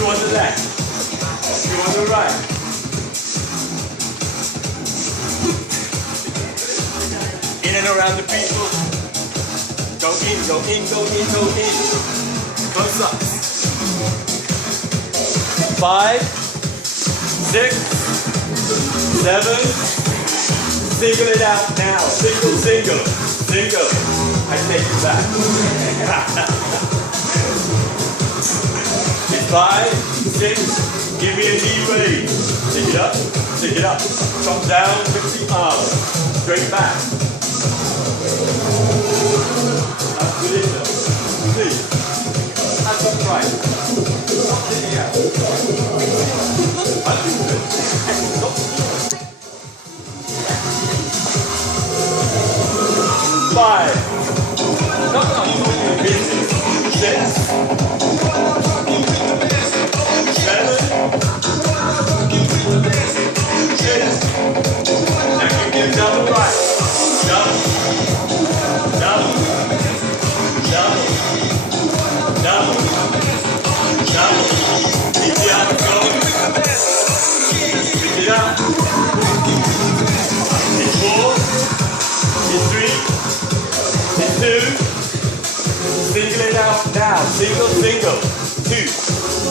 Two on the left. Two on the right. In and around the people. Go in, go in, go in, go in. Close up. 5, 6, 7. Single it out now. Single, single, single. I take it back. It's 5, 6. Give me a knee raise. Take it up, take it up. Drop down, lift the arm. Straight back. That's good enough. Please. That's up right. Stop sitting out. That's good. Stop. 5. No, busy. 6. 7. 8. Now give me a double right. Double. Double. Double. Double. Double. Keep the arm going. Pick it up. It's 4. It's 3. It's 2. Single it out now. Single, single. 2,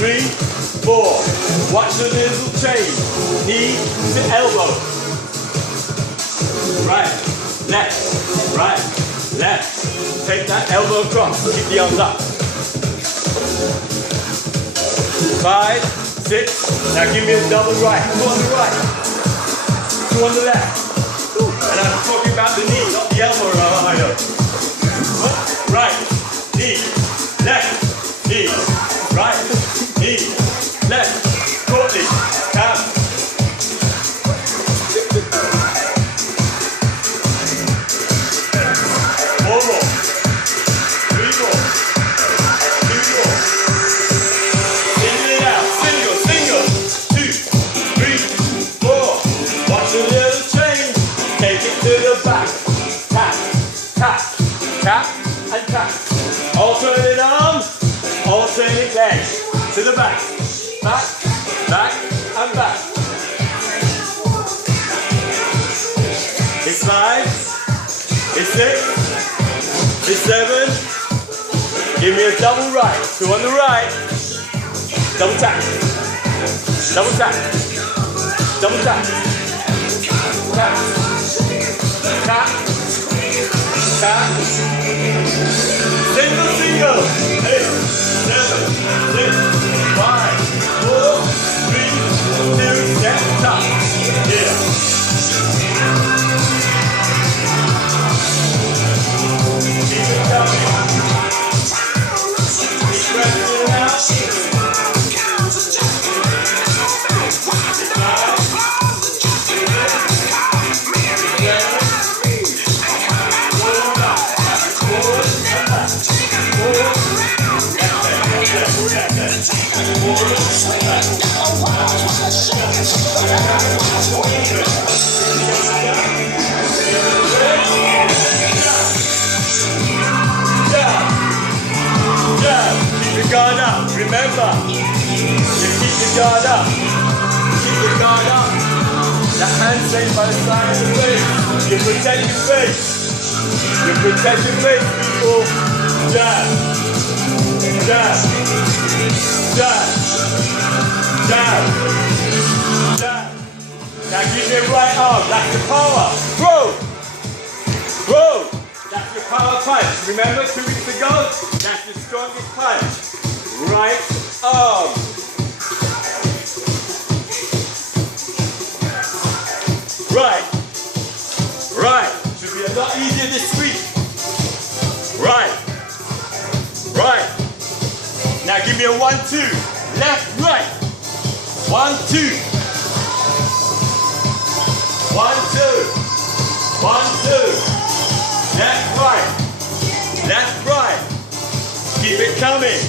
3, 4. Watch the little change. Knee to elbow. Right, left, right, left. Take that elbow across. Keep the arms up. 5, 6. Now give me a double right. 2 on the right. 2 on the left. And I'm talking about the knee, not the elbow either. Right, knee, left, knee, right, knee, left. Shortly, come. 4 more. 3 more. 2 more. Single it out. Single, single. 2, 3, 4. Watch a little change. Take it to the back. Tap, tap, tap, and tap. Alternate arms, alternate legs. To the back. Back, back, and back. It's 5. It's 6. It's 7. Give me a double right. 2 on the right. Double tap. Double tap. Double tap. Tap. Tap. Tap. Single, single. 8, 7, 6, 5, 4, 3, 2, step top. Yeah. Keep it coming. Keep pressing it out. 5. Keep your guard up. Remember, you keep your guard up. Keep your guard up. That handshake by the side of the face. You protect your face. You protect your face, people. Jab. Jab. Jab. Jab. Jab. Now give me right arm. That's the power. Throw. Throw. That's your power punch. Remember 2 weeks ago? That's the strongest punch. Right arm. Right. Right. Should be a lot easier this week. Right. Right. Now give me a 1, 2. Left, right. 1, 2. 1, 2. 1, 2. Left, right. Left, right. Keep it coming.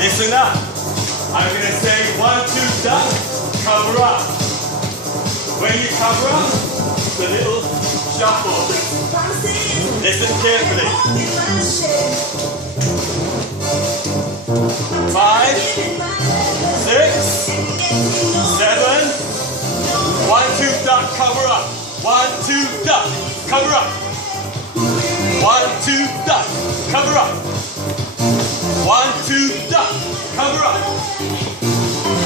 Listen up. I'm going to say 1, 2, duck, cover up. When you cover up, it's a little shuffle. Listen carefully. 5, 6, 7. 1, 2, duck, cover up. 1, 2, duck, cover up. 1, 2, duck, cover up. 1, 2, duck, cover up.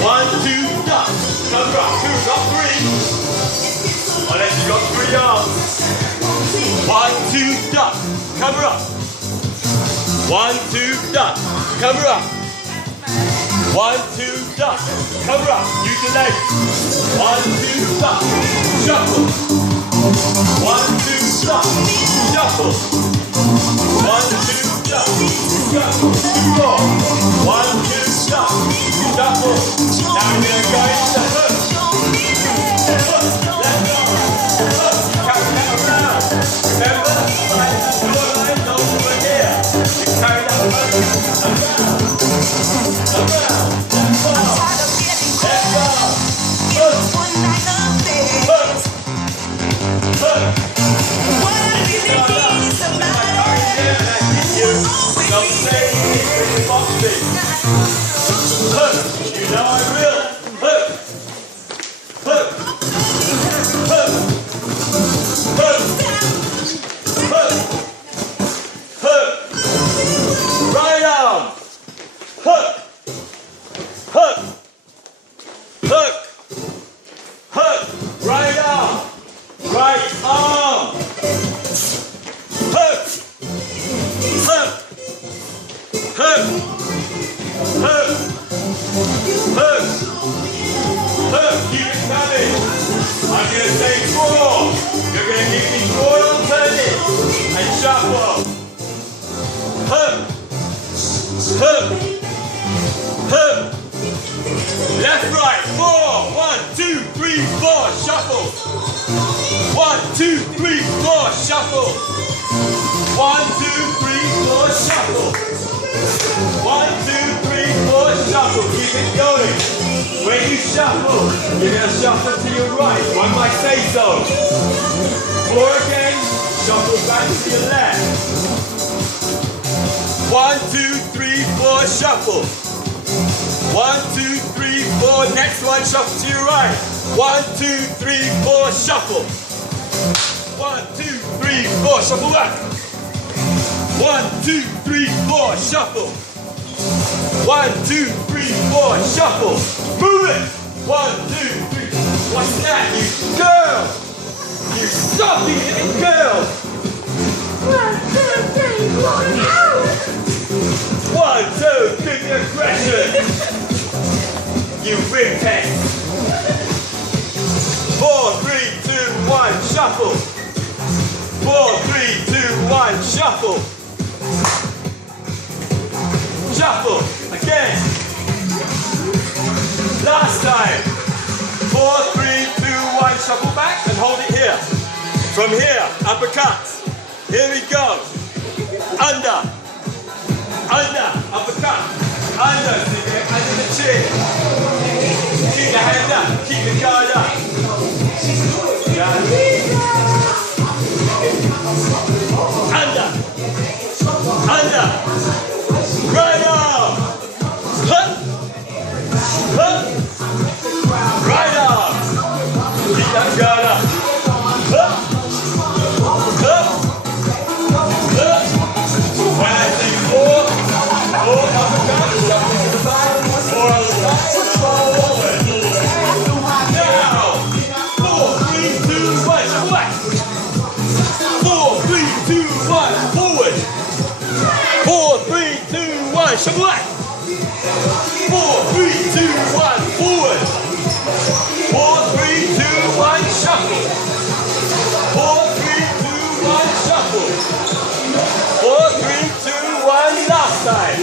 1, 2, duck, cover up. 2, not 3. Unless you've got 3 arms. 1, 2, duck, cover up. 1, 2, duck, cover up. 1, 2, duck, cover up. Use your legs. 1, 2, duck, shuffle. 1, 2, duck, shuffle. 1, 2, duck, shuffle. 4. 1, 2, duck, shuffle. Now we're going to go into the hook. Hook, left arm. Hook, carry that around. Remember, side to the line, don't over here. You carry that around. Around. Left arm. Left arm. Hook. Hook. Hook. Don't say it's boxing. Hook. You know I will. Hook. Hook. Hook. Hook. Hook. Hook. Right arm. Hook. Hook. Hook. Hook. Right arm. Right arm. Hook. Hook. Hook. Hook. Hook. Hook. Keep it coming. I'm going to say 4. You're going to give me 4 alternates. And shuffle. Hook. Hook. Hook. Left, right. 4. 1, 2, 3, 4. Shuffle. 1, 2, 3, 4. Shuffle. 1, 2, 3, 4. Shuffle. 1, 2, 3, 4. Shuffle. Keep it going. When you shuffle, you're going to shuffle to your right. One might say so. 4 again. Shuffle back to your left. 1, 2, 3, 4. Shuffle. 1, 2, 3, 4. Next one, shuffle to your right. 1, 2, 3, 4. Shuffle. 1, 2, 3, 4. Shuffle back. 1, 2, 3, 4. Shuffle. 1, 2, 3, 4. Shuffle. Move it. 1, 2, 3. What's that, you girl? You soppy little girl. 1, 2, 3, 4. Out. 1, 2, give me aggression. You ring test. 4, 3, 2, 1. Shuffle. 4, 3, 2, 1. Shuffle. Shuffle. Again. Last time. 4, 3, 2, 1. Shuffle back and hold it here. From here, uppercut. Here we go. Under. Under. Uppercut. Under. Under the chin. Keep the hand up. Keep the guard up. Under. Under. Right arm. Hup. Hup. Right arm. Keep that guard up. Hup. Hup. Hup. When I say 4, 4 uppercut, shuffle to the side, 4 on the side, forward. Now, 4, 3, 2, 1, shuffle back. 4, 3, 2, 1, forward. 4, 3, 2, 1, shuffle back. 4, 3, 2, 1, forward. 4, 3, 2, 1, shuffle. 4, 3, 2, 1, shuffle. 4, 3, 2, 1, last time.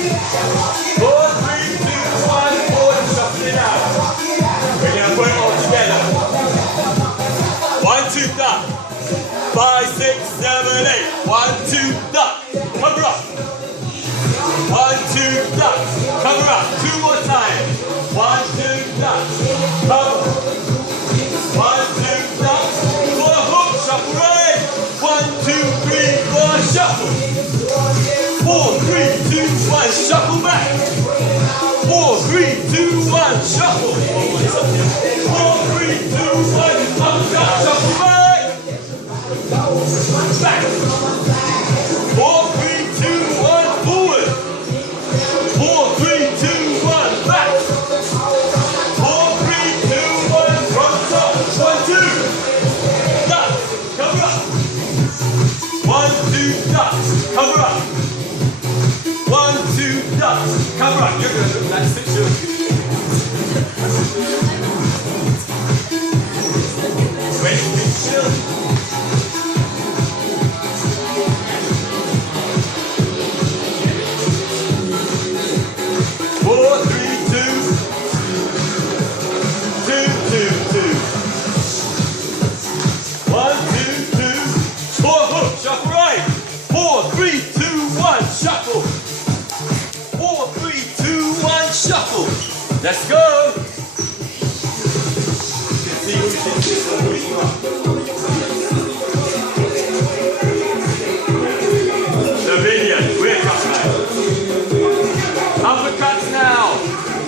4, 3, 2, 1, forward, shuffle it out. We're going to put it all together. 1, 2, duck. 5, 6, 7, 8. 1, 2, duck. Cover up. 1, 2, duck. Cover up. 2 more times. 1, 2, duck. Cover. 1, 2, duck. For the hook. Shuffle right. Back. 4, 3, 2, 1, forward. 4, 3, 2, 1, back. 4, 3, 2, 1, from top. 1, 2. Duck. Cover up. 1, 2, ducks. Cover up. 1, 2, ducks. Cover up. You're going to look like 6 years. Wait, chill. 4, 3, 2, 2, 2, 2. 1, 2, 2. 4 hook, shuffle right. 4, 3, 2, 1, shuffle. 4, 3, 2, 1, shuffle. Let's go. You can see who this one pushing up. Slovenian, we're coming out. Uppercuts now.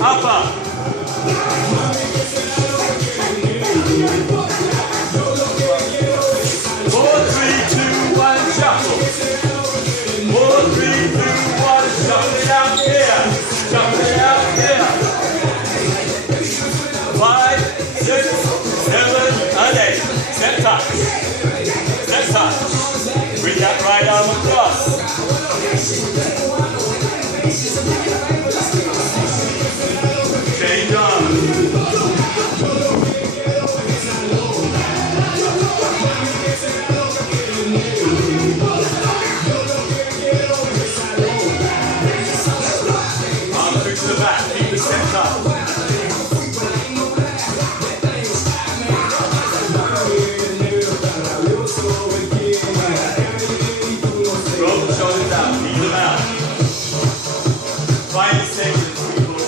Upper. 4, 3, 2, 1, shuffle. 4, 3, 2, 1, shuffle it out here. Shuffle it out here. 5, 6, 7, and 8. Step touch. Step touch. Bring that right arm across. Change arm. Arm through to the back. Keep the step touch. Roll the shoulders out, knee them out. 5 seconds, people.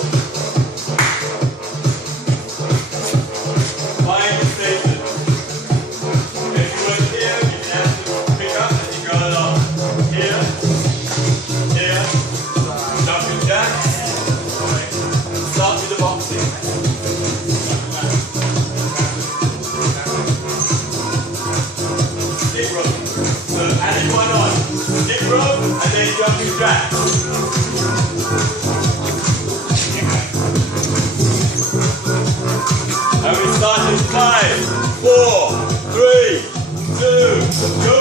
5 seconds. If you work here, you can have to pick up and you go along. Here, here, jumping jacks. Start with the boxing. Stick rope. So add one on. Stick rope and then jumping jacks. And we start in 5, 4, 3, 2, go.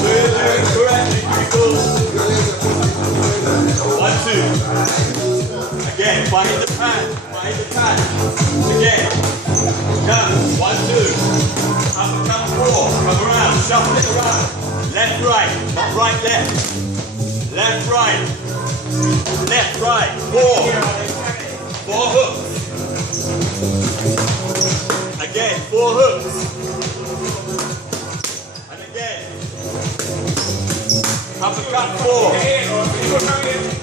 We're doing correctly, people. 1, 2. Again, find the pan. Find the pan. Again. Come. 1, 2. Uppercut 4. Come around. Shuffle it around. Left, right. Not right, left. Left, right. Left, right. 4. 4 hooks. Again, 4 hooks. And again. Uppercut 4.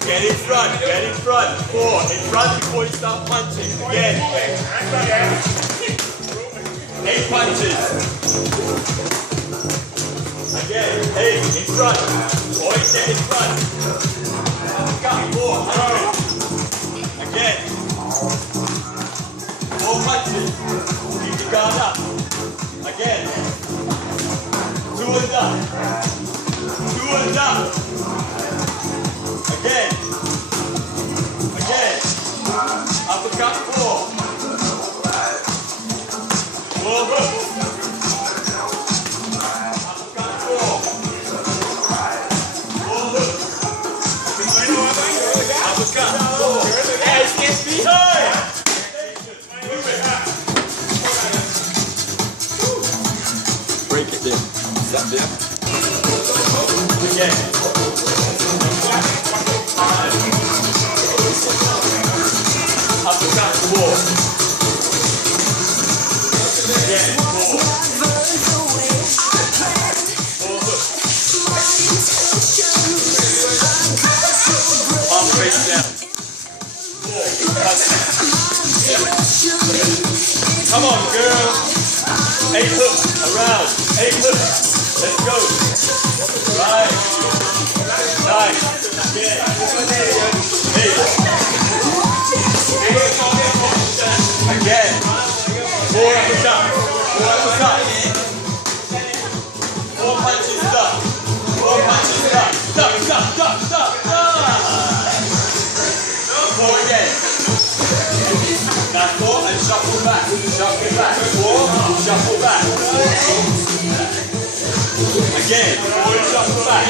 Get in front, get in front. 4. In front before you start punching. Again. 8 punches. Again. 8 in front. Always get in front. Uppercut 4. 100. Again. 4 punches. Keep the guard up. Again. 2 and up. 2 and up. Again. Again. Uppercut 4. 4 hooks. Uppercut 4. 4 hooks. Uppercut 4. Time. Move it. Break it there. Step there. Again. Uppercut 4. Again, 4. 4 hooks. Arm face down. 4. Come on, girl. 8 hooks around. 8 hooks. Let's go. Right. Nice. Yeah. Hey. Again. 4 at the top. 4 at the top. 4 punches stuck. 4 punches stuck. Stuck. 4 again. Now 4 and shuffle back. Shuffle back. 4, shuffle back. Again, 4 and shuffle back.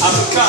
Uppercut.